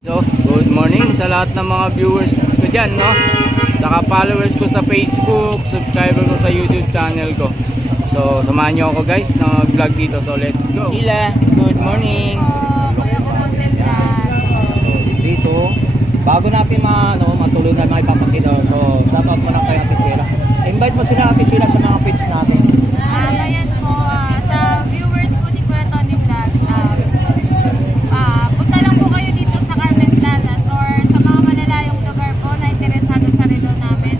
So, good morning sa lahat ng mga viewers ko dyan, no? Saka followers ko sa Facebook, subscriber ko sa YouTube channel ko. So, samahan nyo ako guys na vlog dito. So, let's go. Hila, good morning. Dito, bago natin matuloy na mga ipapakita, so dapat mo lang kay Ate Sheila. Invite mo sila Ate Sheila sa mga page natin. Ayan po, sa viewers po ni Kuya Tony Vlog, punta lang po kayo dito sa Carmen Planas or sa mga malalayong lugar po na interesado sa relo namin.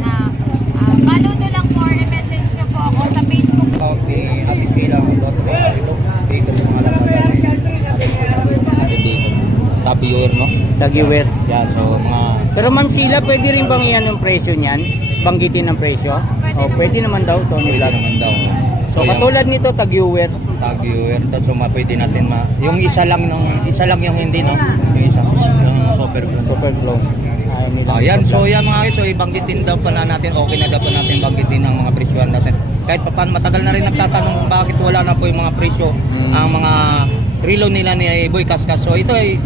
Follow nyo lang po or i-message nyo po ako sa Facebook. Okay, Ate Sheila, dito sa mga laban. Dito, Tabior, no? Tagiwer. Yan, so mga... Pero Ma'am Sheila, pwede rin bang iyan yung presyo niyan? Banggitin ng presyo? O, pwede naman daw, Tony Wala Vlog. naman daw. So, katulad nito, Tagiwer. Tabior, so pwede natin yung isa lang yung hindi, no? Yung isa, yung super Super flow. Ayan, so yan mga guys, so ibanggitin daw pala natin, okay na daw pa natin banggitin ang mga presyohan natin. Kahit pa paano, matagal na rin nagtatanong kung bakit wala na po yung mga presyo, ang mga relo nila ni Boy Kaskas. So ito ay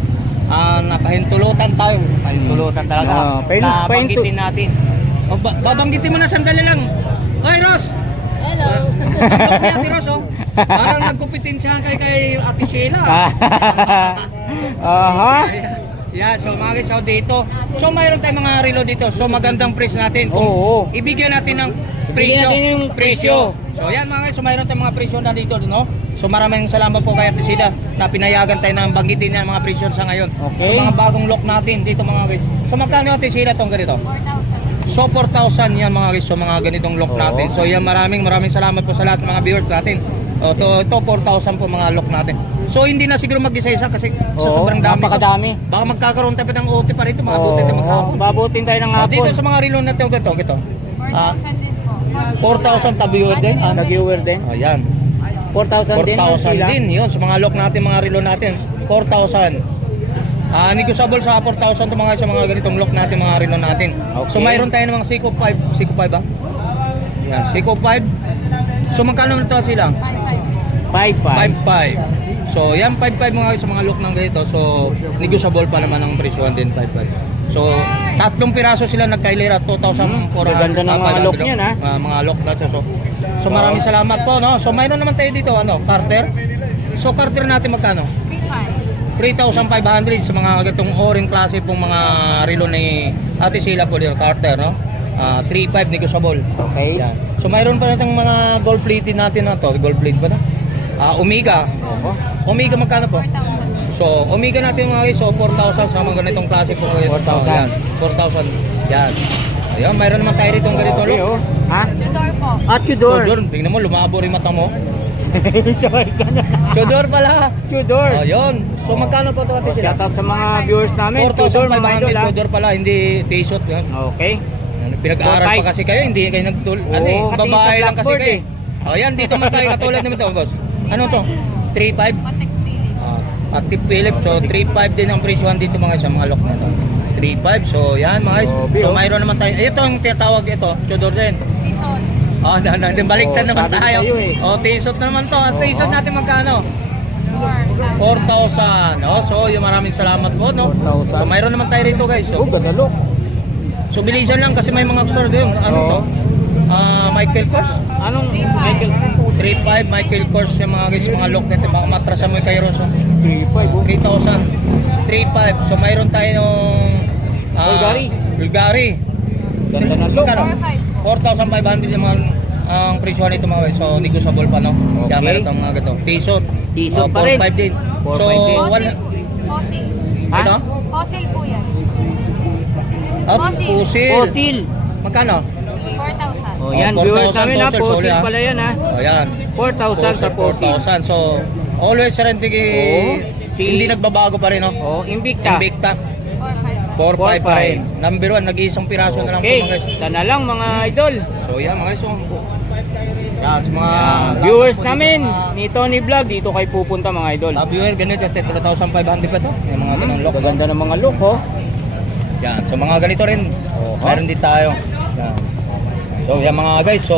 napahintulutan tayo, pahintulutan talaga, na banggitin natin. O, babanggitin mo na sandali lang. Hoy Ross! Hello! Ito Ate Ross, oh. Parang nagkumpetensya kay Ate Sheila. Aha. Yeah, so mga guys, so dito. So mayroon tayong mga relo dito. So magandang price natin. Kung Oo. ibigyan natin ng Ibigyan presyo. natin yung presyo. So yan mga guys, so mayroon tayong mga presyo na dito, no? So maraming salamat po kay Ate Sheila na pinayagan tayo ng banggitin ng mga presyo sa ngayon. Okay. So mga bagong lock natin dito mga guys. So magkano Ate Sheila tong ganito? 4,000. So 4,000 yan mga guys, so mga ganitong lock Oo. natin. So yan maraming salamat po sa lahat ng mga viewers natin. O ito 4,000 po mga lock natin. So hindi na siguro mag-isa-isa kasi sa Oo, sobrang dami. napakadami. Baka magkakaroon tayo ng OT pa rito, maabutin tayo maghapon. Babutin tayo ng hapon. Dito sa mga relo na ito, ito. 4,000 din po. 4,000 tabiwer din. Tagiwer din. Ayan. 4,000 din. Ma'am 4,000 Sheila. din. Yun, sa mga lock natin, mga relo natin. 4,000. Negotiable sa 4,000 to mga sa mga ganitong lock natin, mga relo natin. Okay. So mayroon tayo ng mga Seiko 5. Seiko 5 ba? Yan, Seiko 5. So magkano na ito sila? 5,500. 5,500. 5.5. So yan 5.5 mga sa mga look ng ganito. So negotiable pa naman ang presyohan din 5.5. So tatlong piraso sila nagkailera 2,400. Gaganda ng mga lock niyan, ha? Mga lock na so maraming salamat po, no. So mayroon naman tayo dito Carter. So Carter natin magkano? 3,500 sa mga gatong O-ring klase pong mga relo ni Ate Sheila po dito, Carter, no. 3.5 negotiable. Okay. Yan. So mayroon pa natin mga gold plated natin na to. Gold plate ba na? Omega. Omega magkano po? 4,000. So, Omega natin mga guys, so 4,000 sa mga ganitong klase po. 4,000. Yan, 4,000. Yan. Ayun, mayroon naman tayo rito ang ganito. Okay, oh. Ha? Tudor po. Tudor. Tudor, tingnan mo, lumabo rin mata mo. Choy ka na. Tudor pala. Tudor. Ayun. So, magkano po ito? Oh, shout out sa mga viewers namin. Tudor, mga idol, 4,500 ha? Tudor pala, hindi t-shirt. Yan. Okay. Pinag-aaral 4,500. pa kasi kayo, hindi kayo nagtul... Oo, Ano eh, katingin sa babae lang kasi blackboard kayo. Ayan, dito man tayo katulad naman ito, boss. Ano to? 3.5? Patek Philips. Active Philips, so 3.5 din ang presyohan dito mga sa mga lock na to. 3.5, so yan mga guys. Grabe, So oh. mayroon naman tayo. Ito ang tinatawag ito, Tudor din. Tison. Baliktad Oh, naman sabi ko tayo. sa'yo, eh. Tisot naman to. Ang tisot natin magkano? 4,000. 4,000. So yung maraming salamat po, no? 4,000. So mayroon naman tayo rito guys. Oh, So, ganda look. so bilisan lang kasi may mga store din. Ano Oo. to? Michael Kors. Anong Michael? 3.5 Michael Kors yung mga guys, mga lock nito. Mga matrasan mo yung Kairos. 3,500. Oh. 3,000. 3.5. So mayroon tayo nung Bulgari. Bulgari. Ganda ng look. Magkano? 4,500 yung mga ang presyo nito mga guys. So negotiable pa, no? Okay. Kaya meron tayong mga gato. T-shirt. T-shirt pa rin. 4.5 din. 4.5 So din. Fossil. Ha? ito? Fossil po yan. Pusil. Fossil. Magkano? 4,000. Oh, yan, 4,000 viewers namin ha. Fossil, Fossil sorry, ha? pala yan ha. O yan. 4,000 sa Fossil. 4,000. So always renting Oo. hindi nagbabago pa rin, no? Oh, Invicta. Invicta. 4,500. 4.5 pa rin. Number 1, nag-iisang piraso na lang po Okay, mga guys. sana lang mga idol. So yan mga guys. So, yan, sa mga Viewers po namin dito, mga ni Tony Vlog, dito kayo pupunta mga idol. viewer, ganito, 3,500 pa to. Yung mga ganong lock. Gaganda ng mga look oh. Yan, so mga ganito rin. Oho. Meron din tayo. Yan. So yan mga guys, so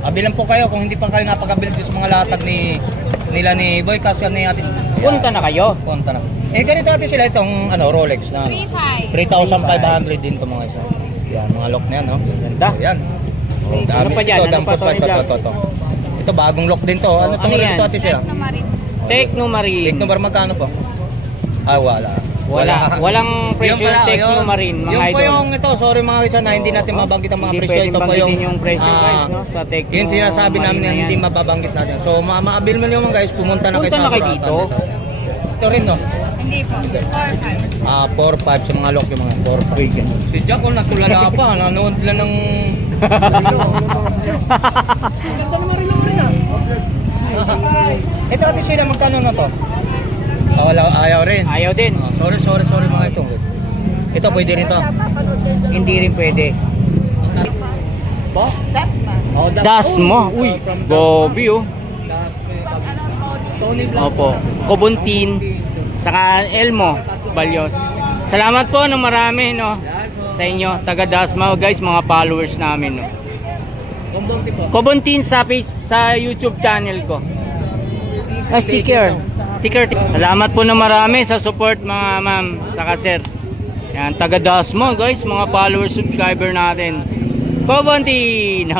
abilan po kayo kung hindi pa kayo napag-abil sa mga latag nila ni Boy kasi ni Ate Punta na kayo. Punta na. Eh ganito natin sila itong Rolex na 3,500. 3,500 din to mga isa. Yan, mga lock na yan, no? Ganda. Yan. Oh, Ano pa dyan? Ano pa, Tony Vlog? Ito bagong lock din to. Ano ano yan? ito ate siya? Na marin. Techno Marine. Take number magkano po? Ah, wala. Walang presyo Yung pala, Techno yung- Marine, mga Yung po idol. yung ito, sorry mga isa na hindi natin mabanggit ang mga Hindi presyo. pwedeng Ito po yung banggitin yung presyo, guys, no? Sa Techno Yung sinasabi namin Marine na na hindi yan. mababanggit natin. So maabil mo naman guys, pumunta na kayo Punta sa na kayo Murata dito. Ito rin no. Hindi po. 4,500. 4-5 sa mga lock yung mga 4-5. Si Jack kung natulala pa, nanood lang ng ito natin sila magkano na to? Ayaw rin. Ayaw din. Sorry mga ito. Ito pwede rin to. Hindi rin pwede. Po? Oh, Das mo. Uy, gobi oh. Tony Vlog. Opo. Kobuntin. Saka Elmo Balyos. Salamat po ng marami, no? Sa inyo, taga Dasma, guys, mga followers namin, no? Kumbong tipo. Kobuntin sa YouTube channel ko. Sticker. Salamat po ng marami sa support, mga ma'am, saka sir. Yan, taga Dasma, guys, mga followers, subscriber natin. Kobuntin.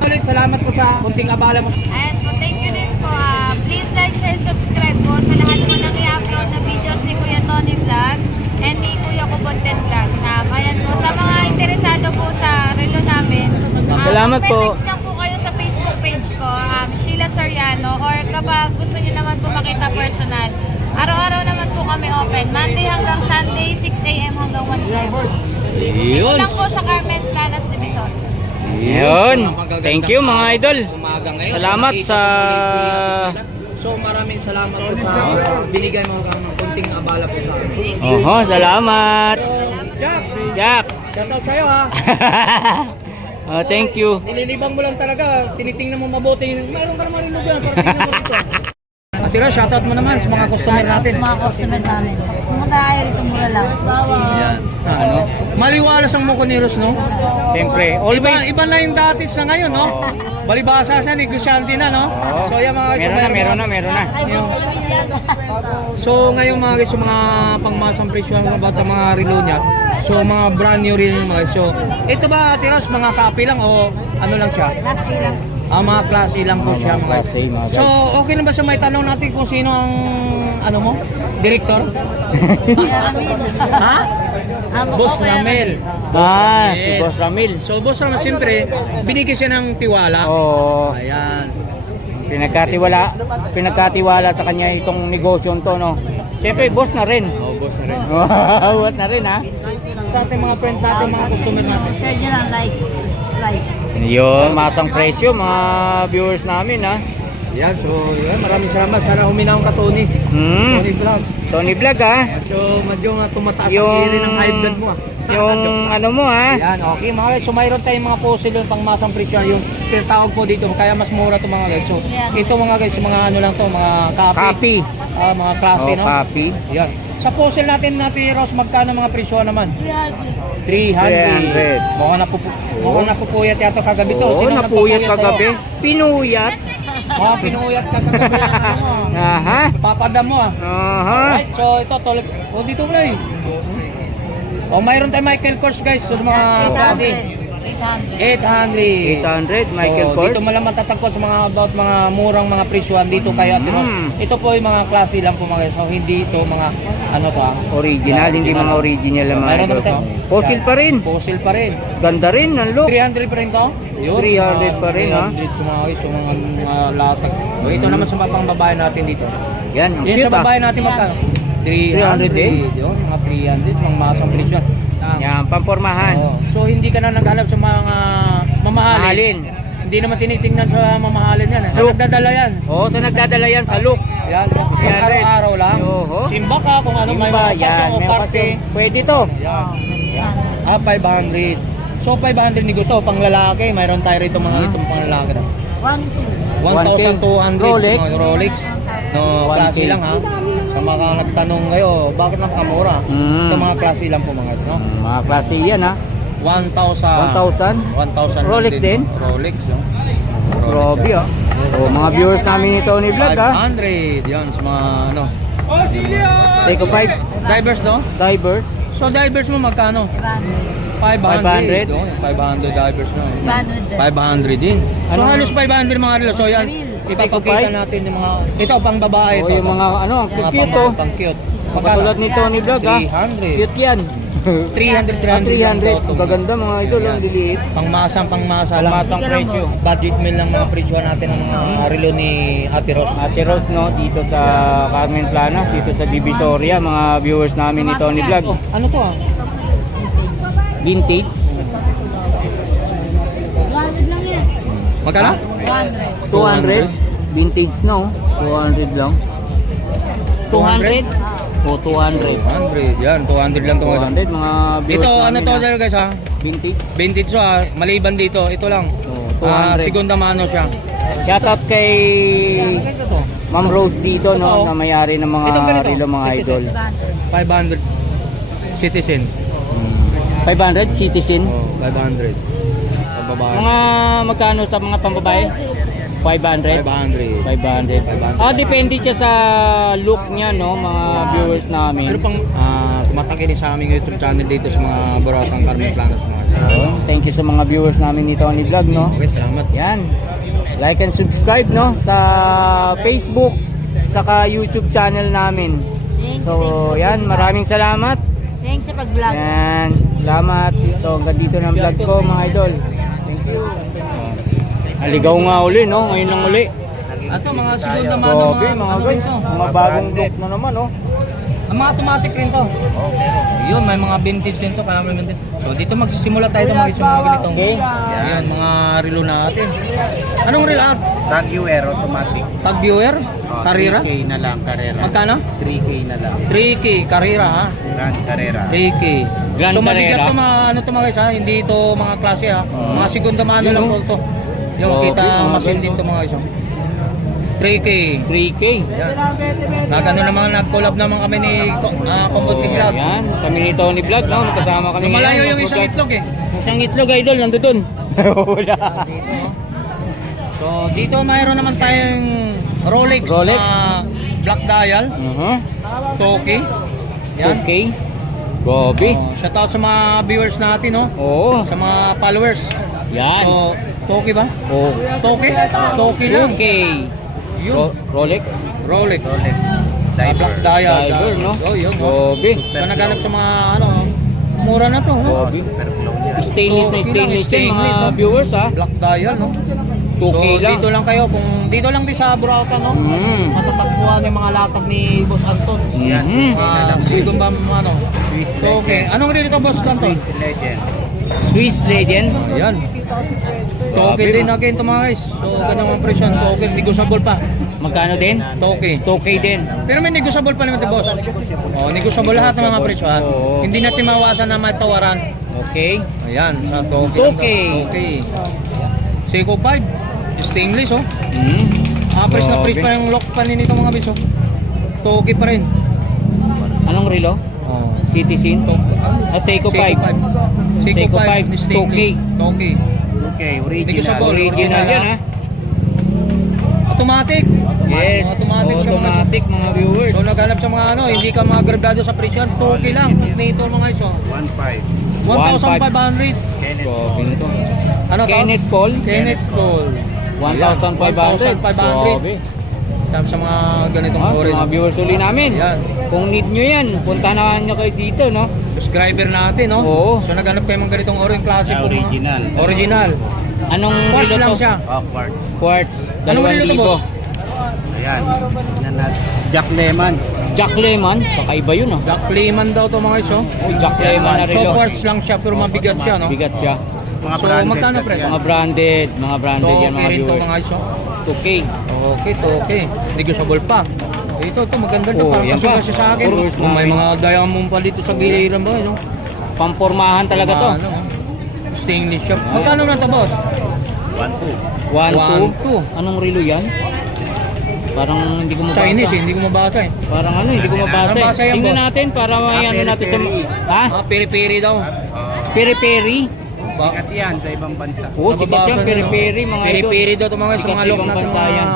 Ulit, salamat po sa kunting abala mo. And po, thank you din po. Please like, share, subscribe po sa lahat po ng i-upload na videos ni Kuya Tony Vlogs and ni Kuya ko Content Vlogs. Ayan po, sa mga interesado po sa relo namin, Salamat po. message lang po kayo sa Facebook page ko, Sheila Soriano, or kapag gusto niyo naman po makita personal, araw-araw naman po kami open, Monday hanggang Sunday, 6 a.m. hanggang 1 p.m. Dito lang po sa Carmen Planas Division. Yun. Thank you, mga idol. Umaga ngayon. Salamat Nakita sa... ko ulit sila. So maraming salamat po sa binigay mo ng kunting abala po sa akin. Oho, salamat. Jack, Jack. shoutout sa'yo ha. Oh, thank you. Nililibang mo lang talaga, tinitingnan mo mabuti. Mayroon ka naman rin mo dyan, pero tingnan mo dito. Atira, shoutout mo naman sa mga customer natin. Sa mga customer namin. Pumunta kayo rito, mura lang. Ayan. Maliwalas ang Moconeros, no? Siyempre, always. Iba na yung dati sa ngayon, no? Balibasa siya, negosyante na, no? Oo. So, yan mga Meron na. So, ngayon mga guys, yung mga pangmasang presyo ng mga relo niya. So, mga brand new rin yung mga. So, ito ba, Tiros, mga copy lang o ano lang siya? Last day lang. Mga klase lang po siya. Mga klase, mga guys. So, okay lang ba sa may tanong natin kung sino ang, ano mo? Director? Ha? Boss Ramel. Si Boss Ramil. So, Boss Ramel, siyempre, binigyan siya ng tiwala. Oo. Ayan. Pinagkatiwala sa kanya itong negosyo to, no? Siyempre, boss na rin. Boss na rin. Boss na rin, ha? Sa ating mga friends natin, mga customer natin. Share nyo lang, like, subscribe. Yun, masang presyo, mga viewers namin, ha? Yan, so, yan, maraming salamat. Sana huminahon ka, Tony. Tony Vlog. Tony Vlog, ha? So, medyo nga tumataas ang Yung... iri ng high blood mo, ah. Yung ano mo, ha? Yan, okay mga guys. So mayroon tayong mga puzzle yung pang masang presyo. Yung tinatawag po dito. Kaya mas mura to mga guys. So ito mga guys, mga ano lang to, mga copy. Mga klase, no? Copy. Yan. Sa puzzle natin, Ross, magkano mga presyo naman? 300. 300. Mukhang napupuyat yata kagabi to. Oo, Sino napuyat nagpapuyat kagabi. sa'yo? Pinuyat. Pinuyat ka kagabi. Aha. Papadam mo ah. Aha. Alright, so ito, tuloy. Dito mo na mayroon tayong Michael Kors guys. So mga klase. 800. 800, Michael So, Kors. dito mo lang matatagpuan sa mga about mga murang mga presyoan dito kayo at ito po yung mga klase lang po mga guys. So hindi ito mga ano to Original, hindi mga original lang mga Mayroon idol. naman tayo. Fossil pa rin. Fossil pa rin. Ganda rin ang look. 300 pa rin to? 300 pa rin, ha? 300 sa mga guys, yung mga latag. So, ito naman sa mga pangbabae natin dito. Yan, ang Yan cute, sa babae natin magkano? 300 din? Yun, mga 300, mga masang presyon. Yan, pampormahan. So hindi ka na naghanap sa mga mamahalin. Mahalin. Hindi naman tinitingnan sa mamahalin yan. Sa Look. nagdadala yan. Oo, sa nagdadala yan sa look. Yan, Yan, red. araw-araw lang. Oho. Simba ka kung ano may Simba, mga yan. pasang o May parte. pasang. Pwede to. Yan. 500. So 500 ni gusto pang lalaki. Mayroon tayo rito mga itong pang lalaki. 1,200 Rolex. mga Rolex. No, 1K. klase lang ha. Sa mga nagtanong kayo, bakit napakamura? Sa mga klase lang po mga no? Mga klase yan, ha? 1,000. 1,000? 1,000 Rolex din? Rolex, no? Grabe, ha? Oh, mga viewers namin ni Tony Vlog ha. 500. Yan, sa mga ano. Seiko 5 Divers, no? divers. So, divers mo magkano? 500. 500. 500 divers, no? 500 din. So, Ano? halos 500 mga relo. So, yan. Ipapakita Seiko natin yung mga... Ito, pang babae. Oh, Ito, yung mga ano, ang mga cute oh. pang cute. Katulad ni Tony Vlog ha. 300. Cute yan. 300. 300. Ang gaganda mga idol, ang liliit. Pangmasang lang. Masang presyo. Budget meal lang mga presyo natin ng mga relo ni Ate Ros. Ate Rose no, dito sa Carmen Plana, dito sa Divisoria, mga viewers namin ni Tony Vlog. Ano to ah? Vintage. 100 lang yan. Magkano? 200. Vintage no, 200 lang. 200? O 200. 200. Yan, 200 lang to. 200 mga viewers Ito, ano namin, to ah. guys ha? Vintage. Vintage to ah. Maliban dito. Ito lang. Oh, 200. Segunda mano siya. Shoutout kay Ma'am Rose dito no, Oo. na may-ari ng mga Itong ganito. relo mga idol. 500. Citizen. 500 Citizen. Oh, 500. Sa babae. Mga magkano sa mga pambabae? 500. 500. 500. Ah, depende siya sa look niya, no, mga viewers namin. Pero pang tumatangin sa aming YouTube channel dito sa mga Baratang Carmen Planas mga. Oh, thank you sa mga viewers namin ni Tony Vlog, no. Okay, salamat. Yan. Like and subscribe, no, sa Facebook, saka YouTube channel namin. So, yan, maraming salamat. Thanks sa pag-vlog. Yan, salamat. So, hanggang dito ng vlog ko, mga idol. Thank you. Aligaw nga uli, no, ngayon lang uli. Ato mga segunda mano Grabe, mga guys, mga bagong look na naman, no. Ang mga automatic rin to. Yun, may mga vintage din to. Kaya may vintage. So dito magsisimula tayo ng mga ganitong. Okay. Yan, mga relo natin. Anong relo? Tag viewer automatic. Tag viewer? Carrera? 3K na lang, Carrera. Magkano? 3K na lang. 3K, Carrera ha? Grand Carrera. 3K. Grand So mabigat Carrera. to mga ano to mga guys ha? Hindi to mga klase ha? Mga segunda mano Yun, lang oh. po to. Yung Grabe, kita mga machine guys, din to mga guys. 3K. 3K. Yan. Nagano naman nag-collab naman kami ni Combat Vlog. Yan, kami ni Tony Vlog, no, kasama kami Lumalayo ngayon. yung isang itlog eh. Isang itlog, idol, nandun. Wala. Dito. So dito mayroon naman tayong Rolex, Rolex. Black Dial, Toki. Yan. Okay. Gobi. Shout out sa mga viewers natin, no? Oo. Sa mga followers. Yan. So, Toki ba? Oh. Toki? Toki lang. Okay. Yun. Rolex. Rolex. Diver. Black Dial. Diver, no? Oh, yun. No? Gobi. So naghanap sa mga ano, mura na to, no? Gobi. Super glow niya. Stainless na Okay lang, stainless yan, stainless, mga no? viewers, ha. Black Dial, no? 2K So, lang. dito lang kayo, kung dito lang din sa Burautan, no? Matatagpuan yung mga latag ni Boss Anton. Yan. Mhm. Silikon ba ano? Swiss So, okay. Legend. Anong rito Boss Anton? Swiss Legend. Swiss Legend. Ayan. Toke Grabe, din again ito mga guys. So, ganun ang presyo. Toke, negotiable pa. Magkano din? Toke. 2K din. Pero may negotiable pa naman ito, boss. Oh, negotiable lahat ng mga presyo. Oo. Hindi natin mawasan na may tawaran. Okay. Ayan, sa Toke. Toke. Toke. Seiko 5. Stainless, oh. Apres na Grabe. press pa yung lock pa nito mga biso. Toke pa rin. Anong relo? Oh. Citizen? Seiko 5. Seiko Seiko 5. 5, Stainless. Toke. Okay, original. Negotiable. Original yan, ha? Automatic. Yes. Automatic siya, mga Automatic, mga viewers. So naghanap sa mga ano, hindi ka magrabado sa presyo, 2K lang. Nito mga iso. 1.5. 1,500. Kenneth Grabe nito. Ano to? Kenneth Cole, Kenneth Cole. 1,500. 1,500. Grabe. Tapos sa mga ganitong Ah, ori. sa mga viewers uli namin. Yan. Kung need nyo yan, punta na nyo kayo dito, no? Subscriber natin, no? Oo. So naghanap kayo mga ganitong ori, klase po. Original. Original. Anong Quartz relo lang to? siya. Oh, quartz. Quartz. Anong relo to, 2,000. boss? Ayan. Tignan natin. Jack Lemon. Jack Lemon, kakaiba yun, ah. Jack Lehman daw to mga iso. Oh, Jack Lemon na So relo. quartz lang siya pero mabigat siya, no? Bigat siya. Mga So, branded magkano, kasi pre? yan. Mga branded yan, mga Okay rin to viewers. mga iso. 2K. Okay, okay. Negotiable pa. Ito, maganda to. Oh, Parang yan kasi pa. kasi sa akin. Purus Oh, may namin. mga diamond pa dito sa giliran ba, no? Pampormahan talaga to. Ano, stainless siya. Magkano na to, boss? 1.2. 1,2. Anong relo yan? Parang hindi ko mabasa. Chinese, hindi ko mabasa eh. Parang ano, hindi ko mabasa. Ano basa yan, Tingnan boss? natin para may ano natin sa... peri-peri. Ha? Peri-peri daw. Peri-peri? Sikat yan sa ibang bansa. Oo, sikat yan, peri-peri mga idol. Peri-peri daw ito mga guys, sa Sikat mga sa lock ibang natin. bansa yan.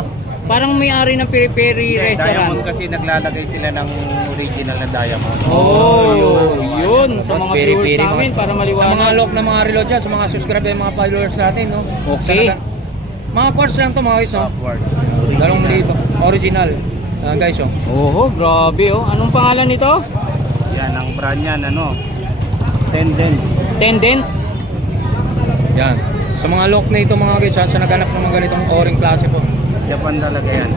Parang may-ari ng peri-peri restaurant. Diamond kasi naglalagay sila ng original na diamond. Oh, yun. Sa mga Peri-peri, viewers namin, mga- para Sa maliwanag. mga lock na mga reload dyan, sa mga subscriber, mga followers natin, no? Okay. Mga quartz lang to mga guys, no? Upwards. 2,000 original. Guys, oh. Oo, grabe oh. Anong pangalan nito? Yan ang brand yan, ano? Tendence. Tendent? Yan. Sa mga lock na ito mga guys, sa naghanap ng mga ganitong o-ring klase po. Japan talaga yan.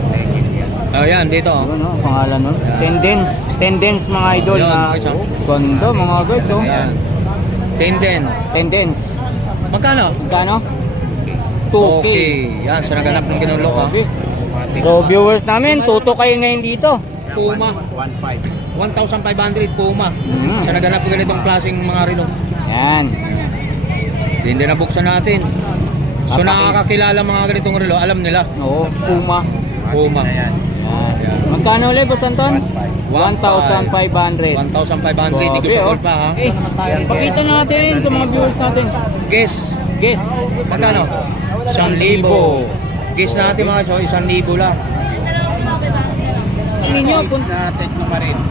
Yan, dito, oh. Ano, pangalan nun? Yan. Tendence. Tendence mga idol Yan, na mga isa. ganda mga guys oh. Ayan. Tenden. Tendence. Magkano? Magkano? 2K. Okay. Yan, sa naghanap ng ganitong lock, ha? So viewers namin, tuto kayo ngayon dito. Puma. 1.5. 1,500 Puma. Sa naghanap ng ganitong klaseng mga reload. Yan. Hindi na buksan natin. So nakakakilala mga ganitong relo, alam nila. Oo, Puma. Puma. Ayan. Yan. Magkano ulit, Boss Anton? 1.5. 1,500. 1,500. Hindi ko Grabe, sa oh. call pa ha. Eh, pakita natin sa mga viewers natin. Guess. Guess. Magkano? 1,000. Guess natin mga so, 1,000 lang. Tingin nyo, Swiss na Tecno Marine.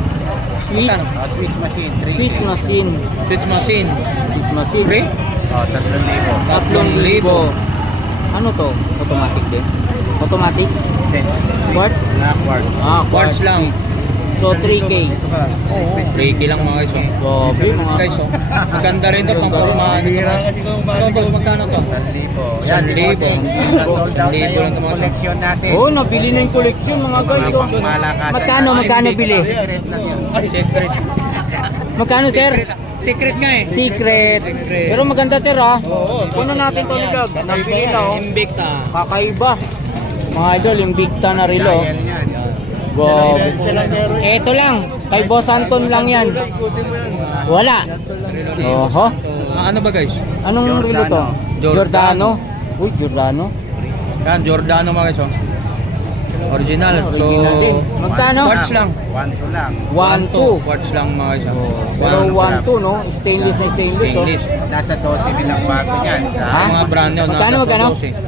Swiss. Swiss machine. 3K. Swiss machine. Switch machine. Swiss machine. Pre? 3,000. 3,000. Ano to? Automatic din? Automatic? Quartz? Na quartz. Quartz lang. So 3K. Ito ka. Oo. 3K lang mga guys. Oh. Grabe mga Guys, oh. Maganda rin to pang pormahan. So, boss, magkano to? 1,000. Yan, 1,000. Sold out na 1,000 yung lang ito mga collection natin. Oh, nabili na yung collection mga guys. Oh. Magkano bili? Secret lang yun. Secret. Magkano sir? Secret nga eh. Secret. Pero maganda sir ha. Puno natin to ni vlog. Nabili na oh. Invicta. Kakaiba. Mga idol, Invicta na relo. Dial yan. Wow. Eto lang. Kay Boss Anton lang yan. Wala. Oho. Ano ba guys? Anong relo to? Giordano. Uy, Giordano. Yan, Giordano mga guys. Oh. Original. So, Original din. Magkano? quartz lang. 1,2 lang. 1,2. Quartz lang mga guys. Oh. Pero 1,2 no? Stainless na stainless oh. English. Nasa 12 bilang bago yan. Ha? Sa mga brand nyo. Magkano, magkano?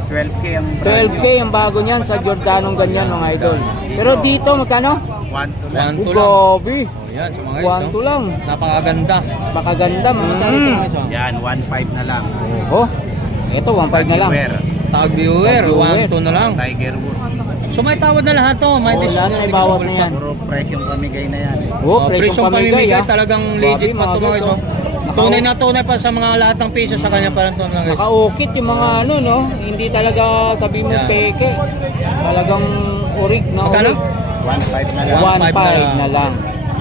12K ang 12K ang bago niyan sa Giordano ganyan mga idol. Pero dito magkano? 1,2 lang. 1,2 lang. Grabe. Oh, yan, sa mga guys. 1,2 lang. Napakaganda. Makaganda mga Magkano ito mga guys? Oh? Yan, 1,500 na lang. Oh. Ito 1,500 na lang. Viewer. Tag viewer, 1,2 na lang. Tiger Wood. So may tawad na lahat to. May Oo, dis- lahat na ibawas na yan. Puro presyong pamigay na yan. Oh, presyong presyong pamigay pamimigay ha. talagang Grabe, legit pa mga to mga guys, guys. oh. Oh. Tunay na tunay pa sa mga lahat ng piso sa kanya parang to mga guys. Nakaukit yung mga ano no. Hindi talaga sabi mo Yeah. peke. Talagang orig na Magkano? orig. 1,500 na lang. 1,500 na lang.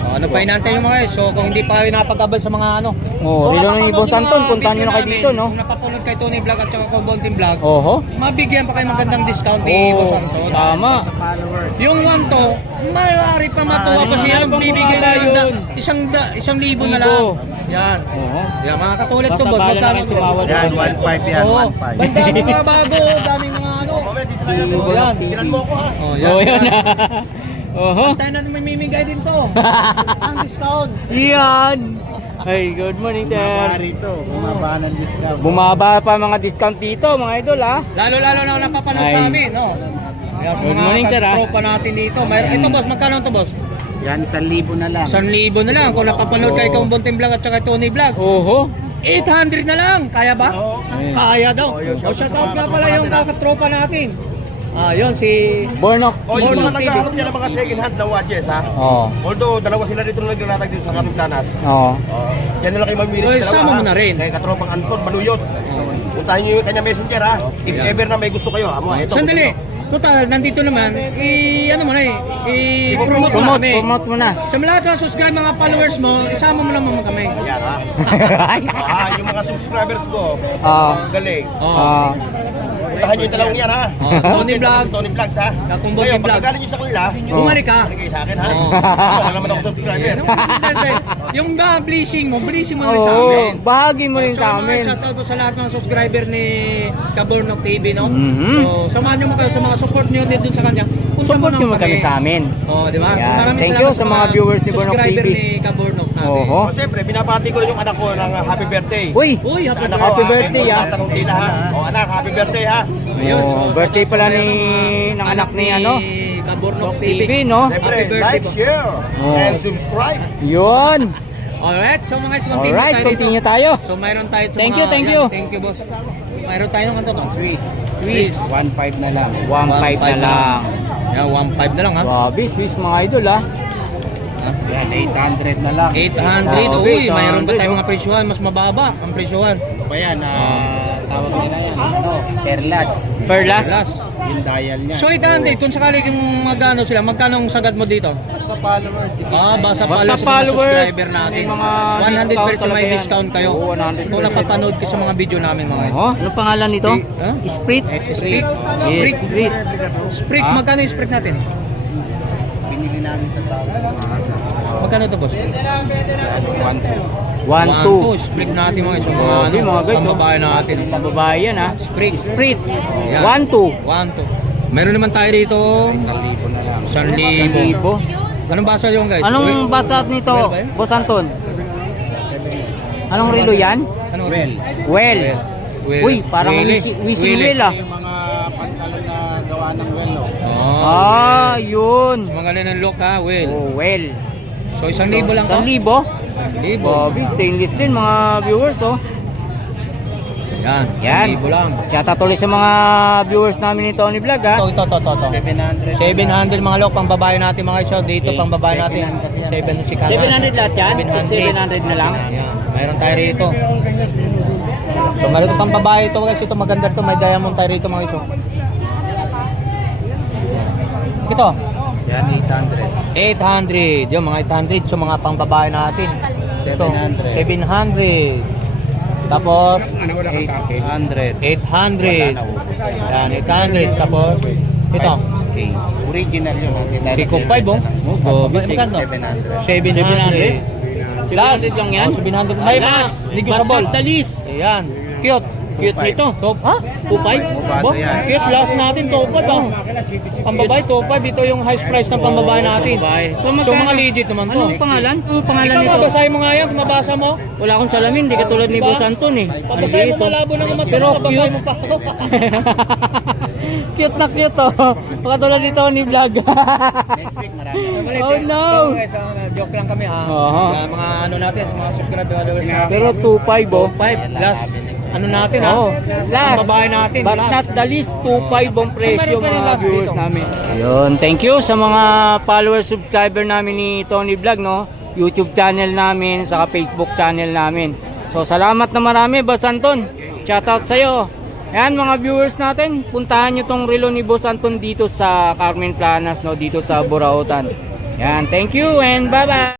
Ano pa inaantay nyo mga guys? So kung hindi pa kayo napag-abal sa mga ano. Oh, relo ni Boss Anton, puntahan nyo na kayo dito no. Kung napapanood kay Tony Vlog at saka kay Bonting Vlog, Oho. mabigyan pa kayo magandang discount ni Boss Oh, Anton. tama. Followers. Yung 1 to, maaari pa matuwa pa siya. Maaari pa Bibigyan na mawala lang yun. 1,000 na lang. Libo. Yan. Oho. Yan mga katulad to Basta boss. bahala na Magkano kayo to? tumawad. Yan, 1,500 yan. Oo. 1,500. Daming mga bago, daming mga ano. Oh, yan. Oh, yan. Oh, yan. Oho. Tayo na mamimigay din to. Ang discount. Yan. Hey, good morning Bumaba sir. rito. Bumaba ng discount. Bumaba pa mga discount dito mga idol ha. Lalo-lalo na napapanood Ay. sa amin, no? Kaya sa Good mga morning, sir, ah. tropa natin dito. Ito boss, magkano to boss? Yan, 1,000 na lang. 1,000 na lang. Kung napapanood kayo kay Bonting Vlog at saka Tony Vlog. Oho. 800 na lang. Kaya ba? Oo. Kaya daw. O shout out nga pala yung kakatropa natin. Yun si Bornok. O, yung Morning mga TV. naghahanap niya ng mga second hand na watches, ha? Oh. Although, dalawa sila dito na naglalatag dito sa Kamiplanas. Oh. Yan na lang kayo mamili Oy, sa sama mo na rin. Kay katropang Anton Baluyot. Puntahan niyo yung kanya messenger, ha? If Yeah. ever na may gusto kayo, amo, ito. Sandali. Total, nandito naman. Ano mo na i-promote mo kami. Promote mo na. Sa lahat ng subscribe mga followers mo, isama mo naman kami. Yan, ha? Yung mga subscribers ko, Ah. galing. Ah. Puntahan niyo yung dalawang yan, ha? Tony Vlog. Tony Vlogs, ha? Kakong Ngayon, Bonting Vlog. pagkagaling niyo sa kanila, Bumalik ka. balik kayo sa akin, ha? Oo. Wala naman ako subscriber. Yung blessing mo na rin sa Oo. amin. Bahagi mo rin sa amin. Shoutout po sa lahat ng subscriber ni Kabornok TV, no? Mhm. So, samahan nyo mo kayo sa mga support nyo dito sa kanya. Kung support nyo kami sa amin. Oh, di ba? Yan. maraming Thank salamat you sa mga viewers ni Bornok subscriber TV. ni Kabornok natin. Oho. O siyempre, binabati ko rin yung anak ko ng happy birthday. Uy! Uy, Sa anak happy ko, birthday, kung ah. tatanong nila, ha. O anak, happy birthday ha. Ayun, Oh, so, birthday pala ng anak ni ano? Kabornok TV. TV, no? Siyempre, Happy birthday like, po. share, Oh. and subscribe. Yun! Alright, so mga guys, continue Alright, tayo dito. continue tayo. So mayroon tayo sa Thank mga... you, thank Yan, you. Thank you, boss. Mayroon tayo ng ano to? Swiss. Swiss. 1.5 na lang. 1.5 na lang. Yan, 1.5 na lang ha. Grabe, Swiss mga idol ah. Yan, 800 na lang. 800. Okay, Uy, mayroon pa 800, tayong oh. mga presyuhan. Mas mababa ang presyuhan. Pa yan, tawag nila yan. Ano? Perlas. Perlas. Plus. Yung dial niya. So 800, kung sakali kung magkano sila, magkano ang sagad mo dito? Basta followers. Basta Basta followers sa mga followers, subscriber natin. may mga 100% discount may talaga discount yan. kayo. Oo, 100%. Kung napapanood ka sa mga video namin mga guys. Oh, ano pangalan nito? Huh? Sprit. Sprit. Yes, Sprit. Sprit, magkano yung Sprit natin? Binili namin sa tao. Magkano to boss? 1.2. 1-2. Sprit natin mga guys. Yung mga, Grabe, mga guys, oh. pambabae natin. Pambabae yan ah. Sprit. Sprit. Yan. 1-2. 1, 2. Meron naman tayo dito. 1,000 na lang. 1,000. Libo. Anong basa yung guys? Anong basa nito, Well ba yun? Boss Anton? Anong relo yan? Anong Well. Well. Well. Uy, parang Willy. whistle well ah. Yung mga pantalon na gawa ng welo. Ah, yun. Mga ganun look ha, well. Oh, well. So 1,000 lang to? 1,000. 1,000. Bobby, stainless din mga viewers oh. Yan, Yan. 1,000 lang. Tsata tuloy sa mga viewers namin ni Tony Vlog ha. Ito. 700. 700 mga lock, pang babae natin mga show. Dito pang babae natin. 700 si Kanan. 700 lahat yan? 700 na lang? Yan, mayroon tayo rito. So mayroon pang babae ito guys. Ito maganda ito. May diamond tayo rito mga iso. Ito. Yan, 800. 800. Yung mga 800. So mga pang babae natin. Ito. 700. Tapos 800. 800. Yan, 800. Tapos ito. Okay. Original yun. Pico 5 oh. Oh, gobi. 700. 700. 700 lang yan? 700. May mas. Negotiable. Talis. Ayan. Cute. Cute nito. Top. Ha? 2.5? Mubado yan. Cute. Last natin. Top 5 ah. Pambabae, top 5. Ito yung highest price ng pambabae natin. So, So mga legit naman to. Anong pangalan? Anong pangalan Ikaw nito? mabasahin mo nga yan. Kung mabasa mo. Wala akong salamin, hindi katulad ni Diba? Boss Anton eh. Pabasahin mo malabo ng mata. Pero Pabasahin mo pa ako. Cute na cute oh. Katulad ni Tony Vlog. Next week marami. Oh no. So, guys, joke lang kami ha. Oho. Mga ano natin, mga subscribers natin. Pero 2.5 oh. 5 last ano natin ha? Oh, last. Ang babae natin. But last. not the least, 2.5 ang presyo Meron pa yung mga last viewers dito. namin. Ayun, thank you sa mga follower subscriber namin ni Tony Vlog, no? YouTube channel namin, saka Facebook channel namin. So, salamat na marami, Boss Anton. Shoutout sa'yo. Ayan, mga viewers natin, puntahan nyo tong relo ni Boss Anton dito sa Carmen Planas, no? Dito sa Burautan. Yan, thank you and bye-bye.